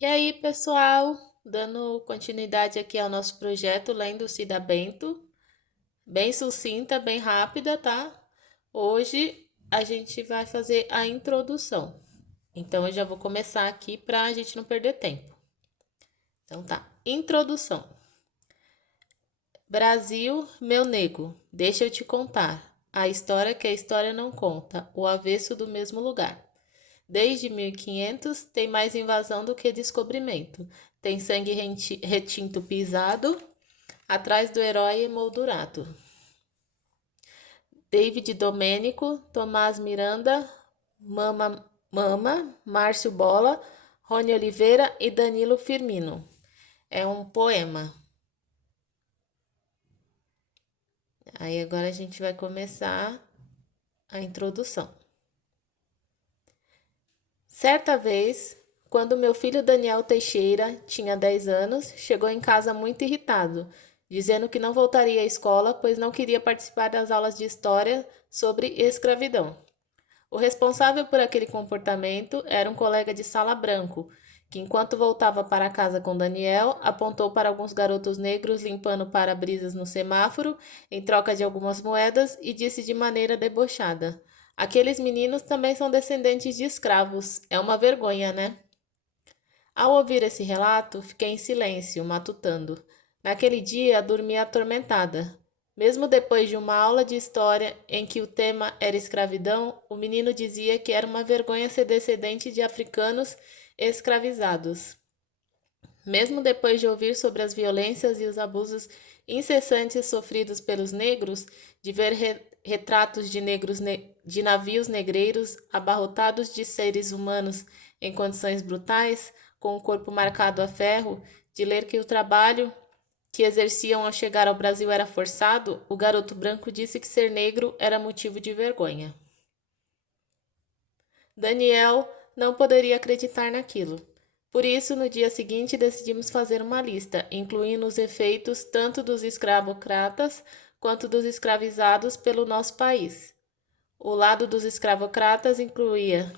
E aí, pessoal, dando continuidade aqui ao nosso projeto Lendo Cida Bento, bem sucinta, bem rápida, tá? Hoje a gente vai fazer a introdução. Então eu já vou começar aqui para a gente não perder tempo. Então tá, introdução. Brasil, meu nego, deixa eu te contar a história que a história não conta, o avesso do mesmo lugar. Desde 1500 tem mais invasão do que descobrimento. Tem sangue retinto pisado atrás do herói emoldurado. David Domênico, Tomás Miranda, Márcio Bola, Rony Oliveira e Danilo Firmino. É um poema. Aí agora a gente vai começar a introdução. Certa vez, quando meu filho Daniel Teixeira tinha 10 anos, chegou em casa muito irritado, dizendo que não voltaria à escola, pois não queria participar das aulas de história sobre escravidão. O responsável por aquele comportamento era um colega de sala branco, que, enquanto voltava para casa com Daniel, apontou para alguns garotos negros limpando para-brisas no semáforo em troca de algumas moedas e disse de maneira debochada: Aqueles meninos também são descendentes de escravos. É uma vergonha, né? Ao ouvir esse relato, fiquei em silêncio, matutando. Naquele dia, dormi atormentada. Mesmo depois de uma aula de história em que o tema era escravidão, o menino dizia que era uma vergonha ser descendente de africanos escravizados. Mesmo depois de ouvir sobre as violências e os abusos incessantes sofridos pelos negros, de ver retratos de de navios negreiros abarrotados de seres humanos em condições brutais, com o corpo marcado a ferro, de ler que o trabalho que exerciam ao chegar ao Brasil era forçado, o garoto branco disse que ser negro era motivo de vergonha. Daniel não poderia acreditar naquilo. Por isso, no dia seguinte, decidimos fazer uma lista, incluindo os efeitos tanto dos escravocratas quanto dos escravizados pelo nosso país. O lado dos escravocratas incluía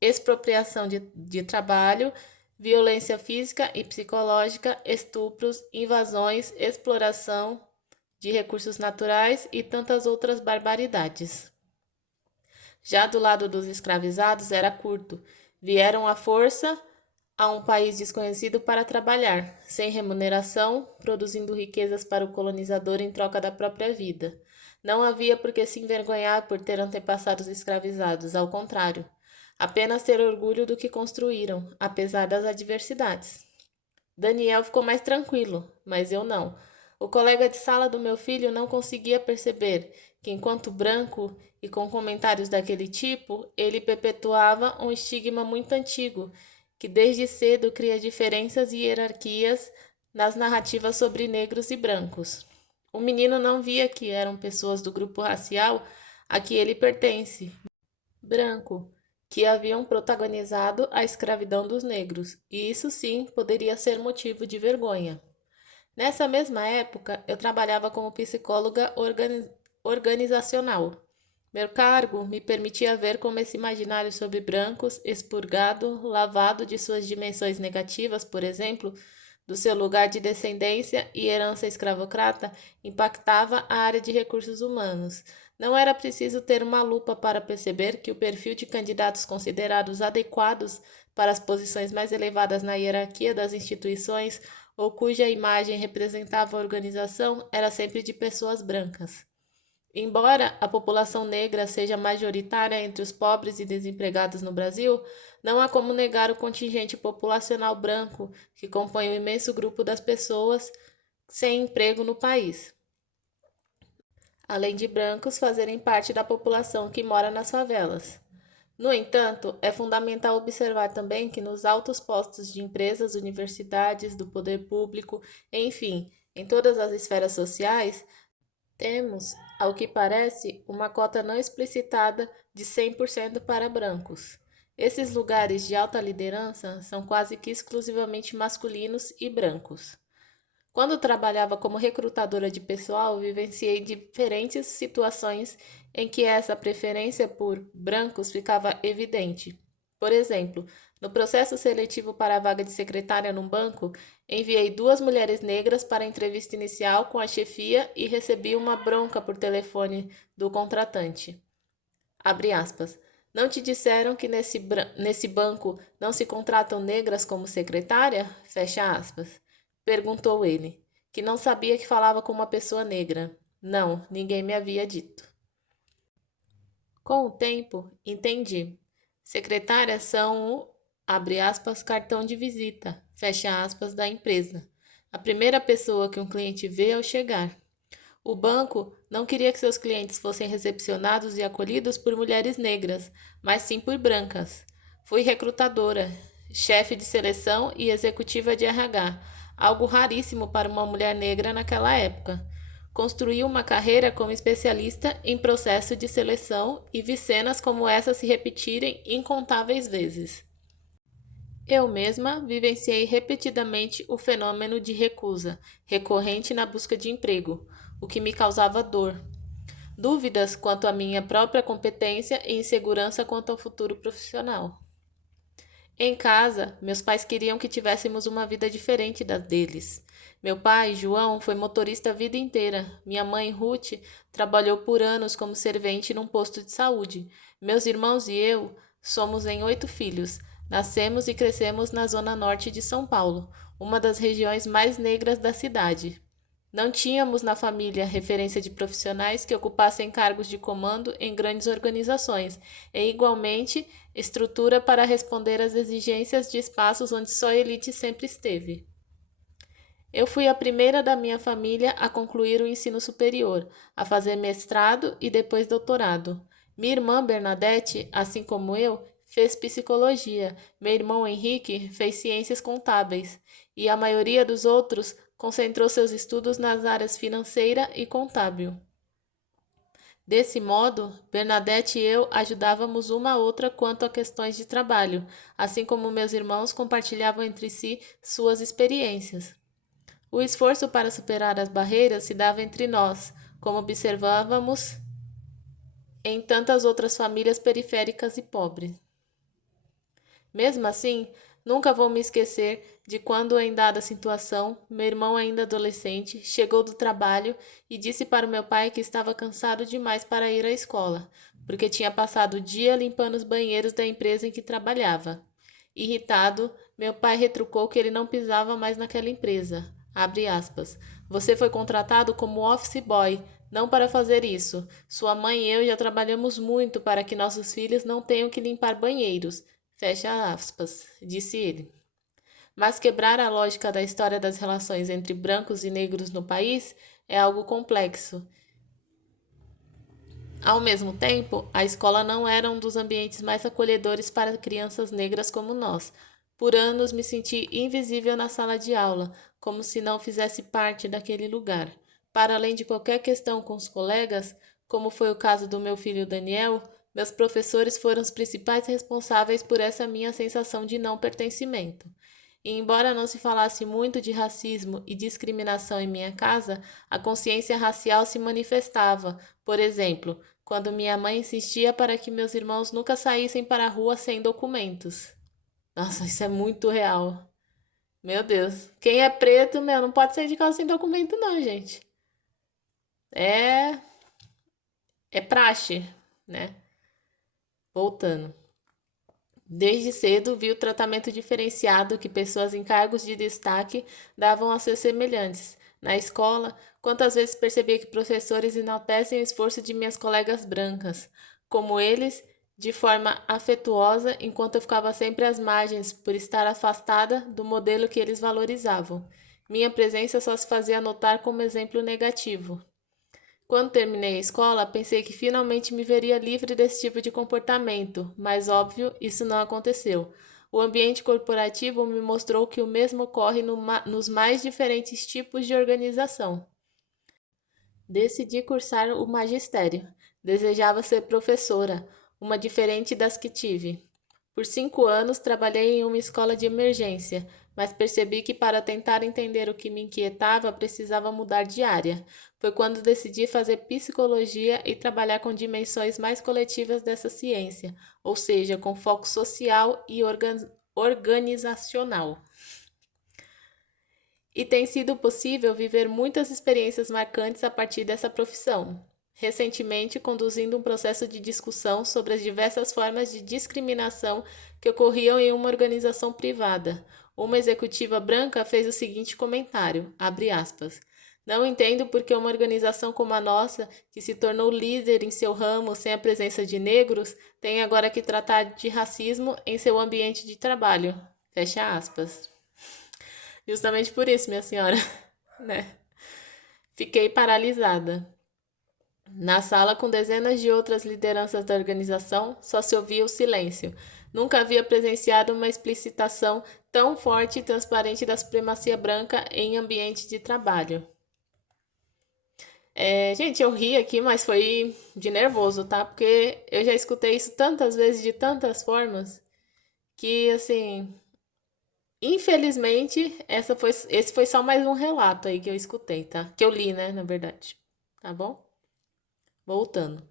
expropriação de trabalho, violência física e psicológica, estupros, invasões, exploração de recursos naturais e tantas outras barbaridades. Já do lado dos escravizados era curto. Vieram à força a um país desconhecido para trabalhar, sem remuneração, produzindo riquezas para o colonizador em troca da própria vida. Não havia por que se envergonhar por ter antepassados escravizados, ao contrário, apenas ter orgulho do que construíram, apesar das adversidades. Daniel ficou mais tranquilo, mas eu não. O colega de sala do meu filho não conseguia perceber que, enquanto branco e com comentários daquele tipo, ele perpetuava um estigma muito antigo, que desde cedo cria diferenças e hierarquias nas narrativas sobre negros e brancos. O menino não via que eram pessoas do grupo racial a que ele pertence, branco, que haviam protagonizado a escravidão dos negros, e isso sim poderia ser motivo de vergonha. Nessa mesma época, eu trabalhava como psicóloga organizacional. Meu cargo me permitia ver como esse imaginário sobre brancos, expurgado, lavado de suas dimensões negativas, por exemplo, do seu lugar de descendência e herança escravocrata, impactava a área de recursos humanos. Não era preciso ter uma lupa para perceber que o perfil de candidatos considerados adequados para as posições mais elevadas na hierarquia das instituições ou cuja imagem representava a organização era sempre de pessoas brancas. Embora a população negra seja majoritária entre os pobres e desempregados no Brasil, não há como negar o contingente populacional branco que compõe o imenso grupo das pessoas sem emprego no país, além de brancos fazerem parte da população que mora nas favelas. No entanto, é fundamental observar também que nos altos postos de empresas, universidades, do poder público, enfim, em todas as esferas sociais, temos, ao que parece, uma cota não explicitada de 100% para brancos. Esses lugares de alta liderança são quase que exclusivamente masculinos e brancos. Quando trabalhava como recrutadora de pessoal, vivenciei diferentes situações em que essa preferência por brancos ficava evidente. Por exemplo, No processo seletivo para a vaga de secretária num banco, enviei 2 mulheres negras para a entrevista inicial com a chefia e recebi uma bronca por telefone do contratante. Abre aspas. Não te disseram que nesse banco não se contratam negras como secretária? Fecha aspas. Perguntou ele, que não sabia que falava com uma pessoa negra. Não, ninguém me havia dito. Com o tempo, entendi. Secretárias são o, abre aspas, cartão de visita, fecha aspas, da empresa. A primeira pessoa que um cliente vê ao chegar. O banco não queria que seus clientes fossem recepcionados e acolhidos por mulheres negras, mas sim por brancas. Fui recrutadora, chefe de seleção e executiva de RH, algo raríssimo para uma mulher negra naquela época. Construí uma carreira como especialista em processo de seleção e vi cenas como essa se repetirem incontáveis vezes. Eu mesma vivenciei repetidamente o fenômeno de recusa, recorrente na busca de emprego, o que me causava dor. Dúvidas quanto à minha própria competência e insegurança quanto ao futuro profissional. Em casa, meus pais queriam que tivéssemos uma vida diferente da deles. Meu pai, João, foi motorista a vida inteira. Minha mãe, Ruth, trabalhou por anos como servente num posto de saúde. Meus irmãos e eu somos em 8 filhos. Nascemos e crescemos na zona norte de São Paulo, uma das regiões mais negras da cidade. Não tínhamos na família referência de profissionais que ocupassem cargos de comando em grandes organizações, e igualmente estrutura para responder às exigências de espaços onde só a elite sempre esteve. Eu fui a primeira da minha família a concluir o ensino superior, a fazer mestrado e depois doutorado. Minha irmã Bernadette, assim como eu, fez psicologia, meu irmão Henrique fez ciências contábeis, e a maioria dos outros concentrou seus estudos nas áreas financeira e contábil. Desse modo, Bernadette e eu ajudávamos uma a outra quanto a questões de trabalho, assim como meus irmãos compartilhavam entre si suas experiências. O esforço para superar as barreiras se dava entre nós, como observávamos em tantas outras famílias periféricas e pobres. Mesmo assim, nunca vou me esquecer de quando, em dada situação, meu irmão, ainda adolescente, chegou do trabalho e disse para o meu pai que estava cansado demais para ir à escola, porque tinha passado o dia limpando os banheiros da empresa em que trabalhava. Irritado, meu pai retrucou que ele não pisava mais naquela empresa. Abre aspas. Você foi contratado como office boy, não para fazer isso. Sua mãe e eu já trabalhamos muito para que nossos filhos não tenham que limpar banheiros. Fecha aspas, disse ele. Mas quebrar a lógica da história das relações entre brancos e negros no país é algo complexo. Ao mesmo tempo, a escola não era um dos ambientes mais acolhedores para crianças negras como nós. Por anos me senti invisível na sala de aula, como se não fizesse parte daquele lugar. Para além de qualquer questão com os colegas, como foi o caso do meu filho Daniel, meus professores foram os principais responsáveis por essa minha sensação de não pertencimento. E embora não se falasse muito de racismo e discriminação em minha casa, a consciência racial se manifestava. Por exemplo, quando minha mãe insistia para que meus irmãos nunca saíssem para a rua sem documentos. Nossa, isso é muito real. Meu Deus. Quem é preto, meu, não pode sair de casa sem documento, não, gente. É, é praxe, né? Voltando. Desde cedo vi o tratamento diferenciado que pessoas em cargos de destaque davam a seus semelhantes. Na escola, quantas vezes percebi que professores enaltecem o esforço de minhas colegas brancas, como eles, de forma afetuosa, enquanto eu ficava sempre às margens por estar afastada do modelo que eles valorizavam. Minha presença só se fazia notar como exemplo negativo. Quando terminei a escola, pensei que finalmente me veria livre desse tipo de comportamento, mas óbvio, isso não aconteceu. O ambiente corporativo me mostrou que o mesmo ocorre nos mais diferentes tipos de organização. Decidi cursar o magistério. Desejava ser professora, uma diferente das que tive. Por 5 anos trabalhei em uma escola de emergência, mas percebi que para tentar entender o que me inquietava precisava mudar de área. Foi quando decidi fazer psicologia e trabalhar com dimensões mais coletivas dessa ciência, ou seja, com foco social e organizacional. E tem sido possível viver muitas experiências marcantes a partir dessa profissão. Recentemente, conduzindo um processo de discussão sobre as diversas formas de discriminação que ocorriam em uma organização privada, uma executiva branca fez o seguinte comentário, abre aspas, não entendo por que uma organização como a nossa, que se tornou líder em seu ramo sem a presença de negros, tem agora que tratar de racismo em seu ambiente de trabalho. Fecha aspas. Justamente por isso, minha senhora, né? Fiquei paralisada. Na sala, com dezenas de outras lideranças da organização, só se ouvia o silêncio. Nunca havia presenciado uma explicitação tão forte e transparente da supremacia branca em ambiente de trabalho. Gente, eu ri aqui, mas foi de nervoso, tá? Porque eu já escutei isso tantas vezes, de tantas formas, que, assim, infelizmente, esse foi só mais um relato aí que eu escutei, tá? Que eu li, né, na verdade. Tá bom? Voltando.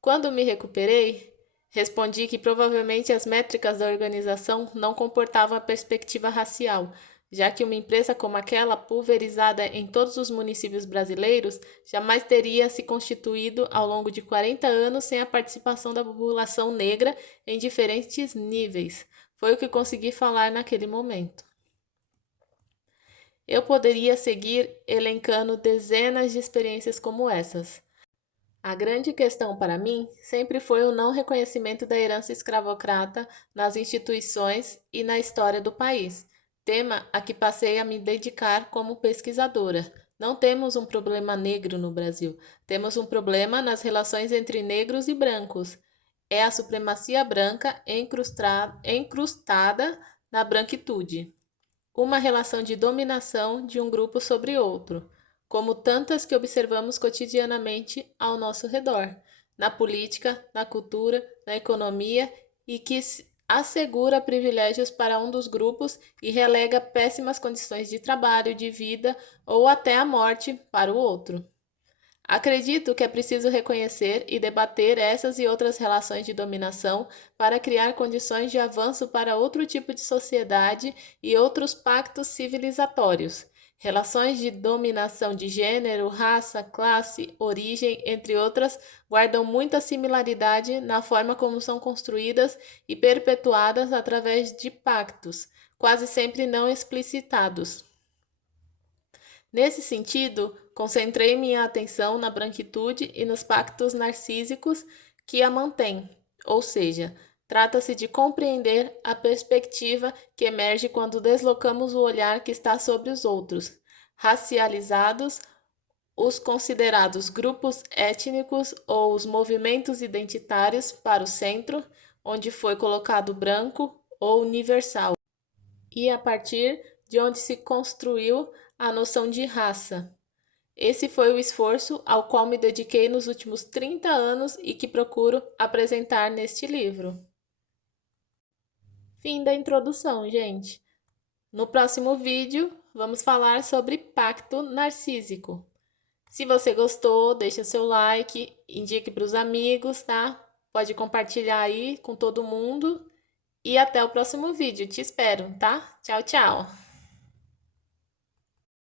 Quando me recuperei, respondi que provavelmente as métricas da organização não comportavam a perspectiva racial, já que uma empresa como aquela, pulverizada em todos os municípios brasileiros, jamais teria se constituído ao longo de 40 anos sem a participação da população negra em diferentes níveis. Foi o que consegui falar naquele momento. Eu poderia seguir elencando dezenas de experiências como essas. A grande questão para mim sempre foi o não reconhecimento da herança escravocrata nas instituições e na história do país, tema a que passei a me dedicar como pesquisadora. Não temos um problema negro no Brasil, temos um problema nas relações entre negros e brancos. É a supremacia branca encrustada na branquitude, uma relação de dominação de um grupo sobre outro, como tantas que observamos cotidianamente ao nosso redor, na política, na cultura, na economia e que assegura privilégios para um dos grupos e relega péssimas condições de trabalho, de vida ou até a morte para o outro. Acredito que é preciso reconhecer e debater essas e outras relações de dominação para criar condições de avanço para outro tipo de sociedade e outros pactos civilizatórios. Relações de dominação de gênero, raça, classe, origem, entre outras, guardam muita similaridade na forma como são construídas e perpetuadas através de pactos, quase sempre não explicitados. Nesse sentido, concentrei minha atenção na branquitude e nos pactos narcísicos que a mantêm, ou seja, trata-se de compreender a perspectiva que emerge quando deslocamos o olhar que está sobre os outros, racializados, os considerados grupos étnicos ou os movimentos identitários para o centro, onde foi colocado branco ou universal, e a partir de onde se construiu a noção de raça. Esse foi o esforço ao qual me dediquei nos últimos 30 anos e que procuro apresentar neste livro. Fim da introdução, gente. No próximo vídeo, vamos falar sobre pacto narcísico. Se você gostou, deixa seu like, indique para os amigos, tá? Pode compartilhar aí com todo mundo. E até o próximo vídeo. Te espero, tá? Tchau, tchau!